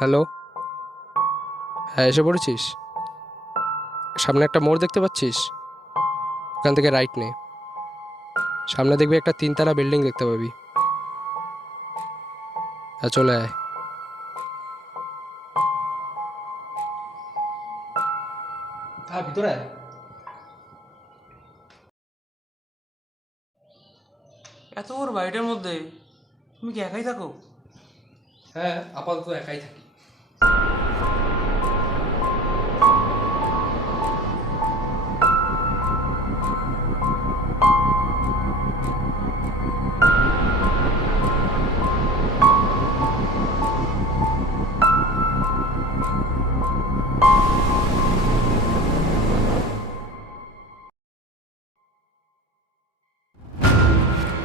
Hello. হ্যাঁ, এসে পড়েছিস? সামনে একটা মোড় দেখতে পাচ্ছিস? ওখান থেকে রাইট নে। সামনে দেখবি একটা তিনতলা বিল্ডিং দেখতে পাবি। হ্যাঁ, চলে আয়। হ্যাঁ, ভিতরে আয়। এত বড় বাড়িটার মধ্যে তুমি কি একাই থাকো? হ্যাঁ, আপাতত একাই থাকি।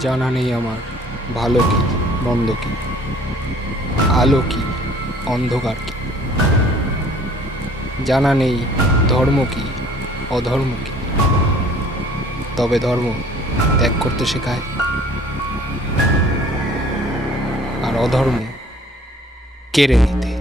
জানা নেই আমার ভালো কি মন্দ কি, আলো কি অন্ধকার কি। জানা নেই ধর্ম কি অধর্ম কি, তবে ধর্ম ত্যাগ করতে শেখায়, আর অধর্ম কেড়ে নিতে।